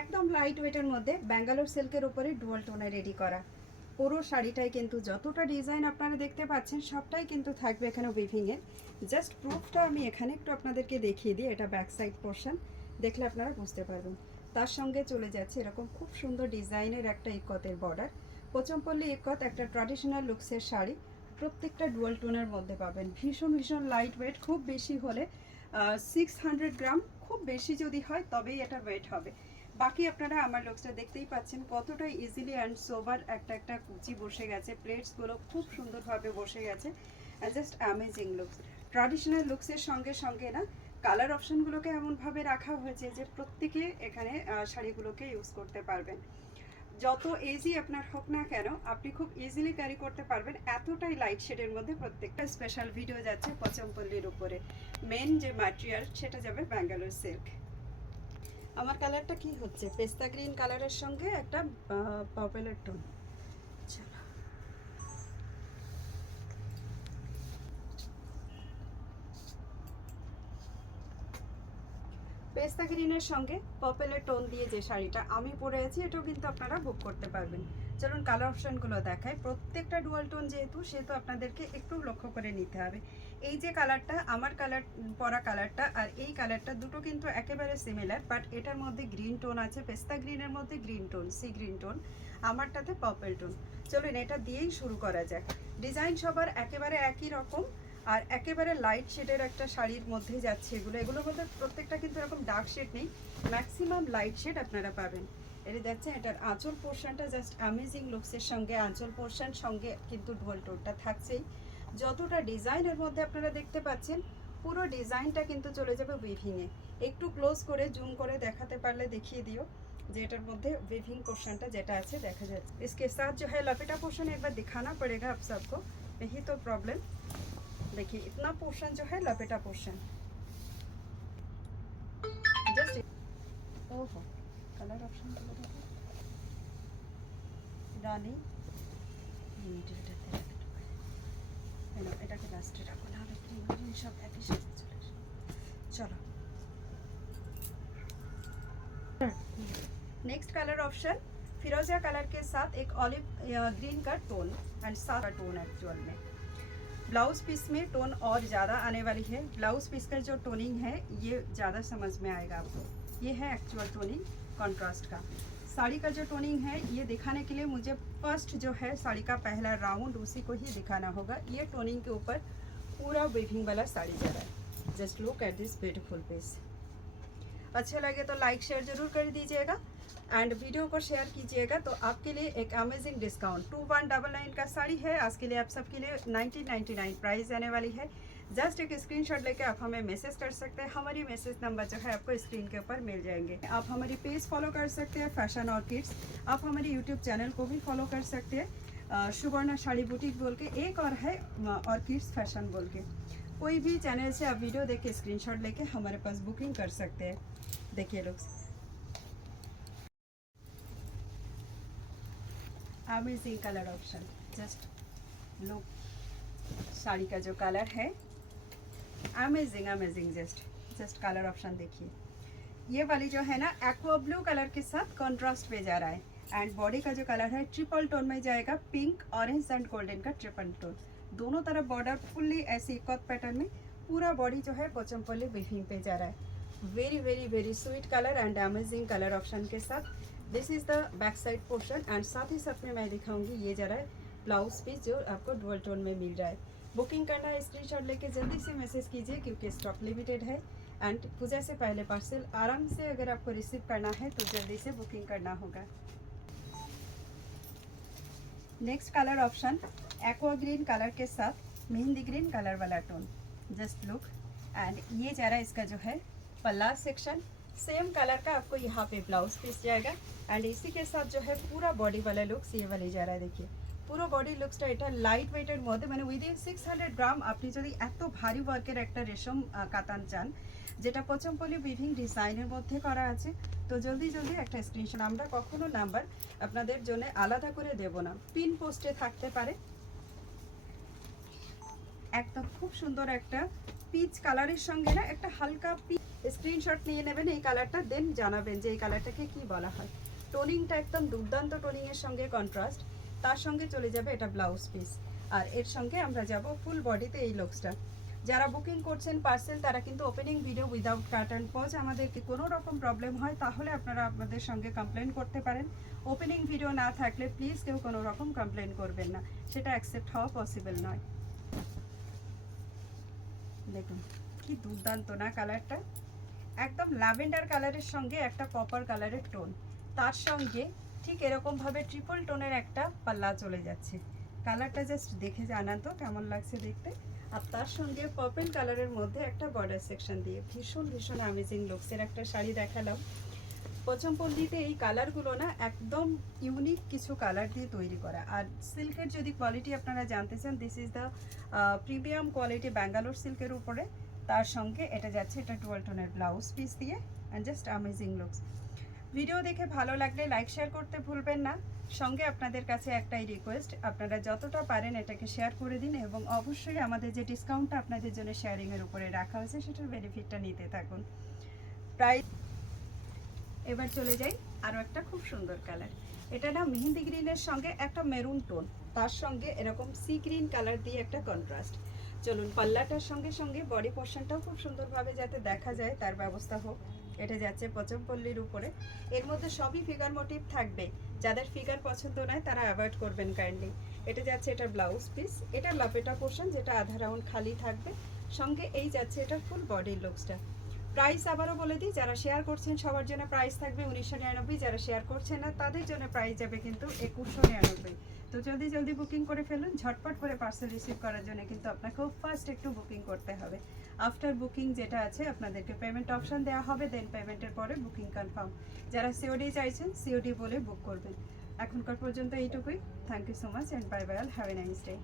একদম লাইট ওয়েটের মধ্যে ব্যাঙ্গালোর সিল্কের উপরে ডুয়াল টোনে রেডি করা। পুরো শাড়িটাই কিন্তু যতটা ডিজাইন আপনারা দেখতে পাচ্ছেন সবটাই কিন্তু থাকবে এখানে উইভিংয়ের। জাস্ট প্রুফটা আমি এখানে একটু আপনাদেরকে দেখিয়ে দিই। এটা ব্যাক সাইড পোর্শন, দেখলে আপনারা বুঝতে পারবেন। তার সঙ্গে চলে যাচ্ছে এরকম খুব সুন্দর ডিজাইনের একটা ইকতের বর্ডার। পোচমপল্লী ইকত একটা ট্র্যাডিশনাল লুকসের শাড়ি, প্রত্যেকটা ডুয়াল টোনের মধ্যে পাবেন। ভীষণ ভীষণ লাইট ওয়েট, খুব বেশি হলে 600 গ্রাম, খুব বেশি যদি হয় তবেই এটা ওয়েট হবে। বাকি আপনারা আমার লুকসটা দেখতেই পাচ্ছেন কতটা ইজিলি অ্যান্ড সোবার একটা একটা কুচি বসে গেছে, প্লেটসগুলো খুব সুন্দরভাবে বসে গেছে। Just amazing looks. ট্র্যাডিশনাল লুকসের সঙ্গে সঙ্গে না কালার অপশনগুলোকে এমনভাবে রাখা হয়েছে যে প্রত্যেকে এখানে শাড়িগুলোকে ইউজ করতে পারবেন। যত এজি আপনার হোক না কেন আপনি খুব ইজিলি ক্যারি করতে পারবেন, এতটাই লাইট শেডের মধ্যে। প্রত্যেকটা স্পেশাল ভিডিও যাচ্ছে পোচমপল্লীর উপরে। মেন যে ম্যাটেরিয়াল সেটা যাবে ব্যাঙ্গালোর সিল্ক। আমার কালারটা কি হচ্ছে, পেস্তা গ্রিন কালারের সঙ্গে একটা পার্পলের টোন। চলো, পেস্তা গ্রিনের সঙ্গে পার্পলের টোন দিয়ে যে শাড়িটা আমি পরে আছি এটাও কিন্তু আপনারা বুক করতে পারবেন। চলুন কালার অপশনগুলো দেখায়। প্রত্যেকটা ডুয়াল টোন যেহেতু সেহেতু আপনাদেরকে একটু লক্ষ্য করে নিতে হবে। এই যে কালারটা, আমার কালার পরা কালারটা আর এই কালারটা দুটো কিন্তু একেবারে সিমিলার, বাট এটার মধ্যে গ্রিন টোন আছে, পেস্তা গ্রিনের মধ্যে green tone, sea green tone, আমারটাতে পার্পল টোন। চলুন এটা দিয়েই শুরু করা যাক। ডিজাইন সবার একেবারে একই রকম আর একেবারে লাইট শেডের একটা শাড়ির মধ্যে যাচ্ছে এগুলোর মধ্যে প্রত্যেকটা কিন্তু এরকম ডার্ক শেড নেই, ম্যাক্সিমাম লাইট শেড আপনারা পাবেন। এটা যাচ্ছে এটার আঁচল পোর্শনটা জাস্ট অ্যামেজিং লুকসের সঙ্গে আঁচল পোর্শন সঙ্গে কিন্তু ঢোল টোনটা থাকছেই। যতটা ডিজাইনের মধ্যে আপনারা দেখতে পাচ্ছেন পুরো ডিজাইনটা কিন্তু চলে যাবে উইভিংয়ে। একটু ক্লোজ করে জুম করে দেখাতে পারলে দেখিয়ে দিও যে এটার মধ্যে উইভিং পোর্শনটা যেটা আছে দেখা যাচ্ছে। इसके साथ जो है लपेटा पोर्शन एक बार दिखाना पड़ेगा आप सबको, यही तो प्रॉब्लम। देखिए इतना पोर्शन जो है लपेटा पोर्शन, जस्ट ओहो कलर ऑप्शन রানী এটাকে লাস্টে রাখো, নাহলে গ্রিন সব একই সাথে চলে আসে। চলো नेक्स्ट कलर ऑप्शन फिरोजिया कलर के साथ एक ऑलिव ग्रीन का टोन एंड साथ का टोन एक्चुअल में। ब्लाउज पीस में टोन और ज़्यादा आने वाली है। ब्लाउज पीस का जो टोनिंग है ये ज़्यादा समझ में आएगा आपको। ये है एक्चुअल टोनिंग कॉन्ट्रास्ट का। साड़ी का जो टोनिंग है ये दिखाने के लिए मुझे फर्स्ट जो है साड़ी का पहला राउंड उसी को ही दिखाना होगा। ये टोनिंग के ऊपर पूरा वीविंग वाला साड़ी जा रहा है। Just look at this beautiful piece. अच्छे लगे तो लाइक शेयर ज़रूर कर दीजिएगा एंड वीडियो को शेयर कीजिएगा। तो आपके लिए एक अमेजिंग डिस्काउंट 2199 का साड़ी है आज के लिए, आप सबके लिए 1999 प्राइस आने वाली है। जस्ट एक स्क्रीनशॉट लेके आप हमें मैसेज कर सकते हैं। हमारी मैसेज नंबर जो है आपको स्क्रीन के ऊपर मिल जाएंगे। आप हमारी पेज फॉलो कर सकते हैं फैशन ऑर्किड्स। आप हमारे यूट्यूब चैनल को भी फॉलो कर सकते हैं सुवर्णा साड़ी बुटीक बोल के, एक और है ऑर्किड्स फैशन बोल के। कोई भी चैनल से आप वीडियो देख के स्क्रीनशॉट लेके हमारे पास बुकिंग कर सकते हैं। देखिए looks amazing colour option, just look sari का जो कलर है amazing amazing. Just colour option देखिए, ये वाली जो है ना एक्वा ब्लू कलर के साथ कॉन्ट्रास्ट पे जा रहा है एंड बॉडी का जो कलर है ट्रिपल टोन में जाएगा, पिंक ऑरेंज एंड गोल्डन का ट्रिपल टोन। दोनों तरफ बॉर्डर फुल्ली ऐसी इकत पैटर्न में, पूरा बॉडी जो है पोचमपल्ली वीविंग पे जा रहा है। Very very very sweet colour and amazing colour option के साथ। This is the back side portion and साथ ही साथ में मैं दिखाऊंगी ये जा रहा है ब्लाउज पीस जो आपको डुअल टोन में मिल रहा है। बुकिंग करना है स्क्रीनशॉट लेके जल्दी से मैसेज कीजिए क्योंकि स्टॉक लिमिटेड है एंड पूजा से पहले पार्सल आराम से अगर आपको रिसीव करना है तो जल्दी से बुकिंग करना होगा। Next colour option aqua green colour के साथ मेहंदी ग्रीन कलर वाला टोन। जस्ट लुक एंड ये जा रहा है इसका जो है पल्ला सेक्शन, सेम कलर का आपको यहाँ पे ब्लाउज पीस जाएगा एंड इसी के साथ जो है पूरा बॉडी वाला लुक्स ये वाले जा रहा है। देखिए পুরো বডি লুকসটা এটা লাইট ওয়েটের মধ্যে, মানে উইদিন 600 গ্রাম। আপনি যদি এত ভারী ওয়ার্কের একটা রেশম কাতান চান যেটা পোচমপল্লী উইভিং ডিজাইনের মধ্যে করা আছে তো জলদি জলদি একটা স্ক্রিনশট। আমরা কখনো নাম্বার আপনাদের জন্য আলাদা করে দেব না, পিন পোস্টে থাকতে পারে। একদম খুব সুন্দর একটা পিচ কালারের সঙ্গে না একটা হালকা স্ক্রিনশট নিয়ে নেবেন এই কালারটা, দেন জানাবেন যে এই কালারটাকে কি বলা হয়। টোনিংটা একদম দুর্দান্ত টোনিংয়ের সঙ্গে কন্ট্রাস্ট, তার সঙ্গে চলে যাবে এটা ব্লাউজ পিস, আর এর সঙ্গে আমরা যাব ফুল বডিতে এই লুকসটা। যারা বুকিং করছেন পার্সেল তারা কিন্তু opening video without cut and pause, আমাদেরকে কোনো রকম প্রবলেম হয় তাহলে আপনারা আপনাদের সঙ্গে কমপ্লেন করতে পারেন। ওপেনিং ভিডিও না থাকলে প্লিজ কেউ কোনো রকম কমপ্লেন করবেন না, সেটা অ্যাকসেপ্ট হওয়া পসিবল নয়। দেখুন কি দুর্দান্ত না কালারটা, একদম ল্যাভেন্ডার কালারের সঙ্গে একটা কপার কালারের টোন, তার সঙ্গে ঠিক এরকমভাবে ট্রিপল টোনের একটা পাল্লা চলে যাচ্ছে। কালারটা জাস্ট দেখে জানান তো কেমন লাগছে দেখতে। আর তার সঙ্গে পার্পল কালারের মধ্যে একটা বর্ডার সেকশন দিয়ে ভীষণ ভীষণ অ্যামেজিং লুকসের একটা শাড়ি দেখালাম। পচমপল্লিতে এই কালারগুলো না একদম ইউনিক কিছু কালার দিয়ে তৈরি করা। আর সিল্কের যদি কোয়ালিটি আপনারা জানতে চান, this is the premium quality Bangalore সিল্কের উপরে, তার সঙ্গে এটা যাচ্ছে এটা ডুয়াল টোনের ব্লাউজ পিস দিয়ে, and just amazing looks. Video দেখে ভালো লাগলে লাইক শেয়ার করতে ভুলবেন না। সঙ্গে আপনাদের কাছে একটাই রিকোয়েস্ট, আপনারা যতটা পারেন এটাকে শেয়ার করে দিন, এবং অবশ্যই আমাদের যে ডিসকাউন্টটা আপনাদের জন্য শেয়ারিংয়ের উপরে রাখা হয়েছে সেটার বেনিফিটটা নিতে থাকুন। প্রাইস এবার চলে যাই আরও একটা খুব সুন্দর কালার, এটা না মেহেন্দি গ্রিনের সঙ্গে একটা মেরুন টোন, তার সঙ্গে এরকম সি গ্রিন কালার দিয়ে একটা কন্ট্রাস্ট। চলুন পাল্লাটার সঙ্গে সঙ্গে বডি পোর্শনটাও খুব সুন্দরভাবে যাতে দেখা যায় তার ব্যবস্থা হোক। এটা যাচ্ছে পচমপল্লির উপরে, এর মধ্যে সবই ফিগার মোটিভ থাকবে, যাদের ফিগার পছন্দ নয় তারা অ্যাভয়েড করবেন কাইন্ডলি। এটা যাচ্ছে এটার ব্লাউজ পিস, এটা লাপেটা পোর্শন যেটা আধা রাউন্ড খালি থাকবে, সঙ্গে এই যাচ্ছে এটার ফুল বডির লুকসটা। প্রাইস আবারও বলে দিই, যারা শেয়ার করছেন সবার জন্য প্রাইস থাকবে 1999, যারা শেয়ার করছেন না তাদের জন্য প্রাইস যাবে কিন্তু 2199। তো জলদি জলদি বুকিং করে ফেলুন, ঝটপট করে পার্সেল রিসিভ করার জন্য কিন্তু আপনাকেও ফার্স্ট একটু বুকিং করতে হবে। আফটার বুকিং যেটা আছে আপনাদেরকে পেমেন্ট অপশান দেওয়া হবে, দেন পেমেন্টের পরে বুকিং কনফার্ম। যারা সিওডি চাইছেন সিওডি বলে বুক করবেন। এখনকার পর্যন্ত এইটুকুই। Thank you so much and bye bye, have a nice day.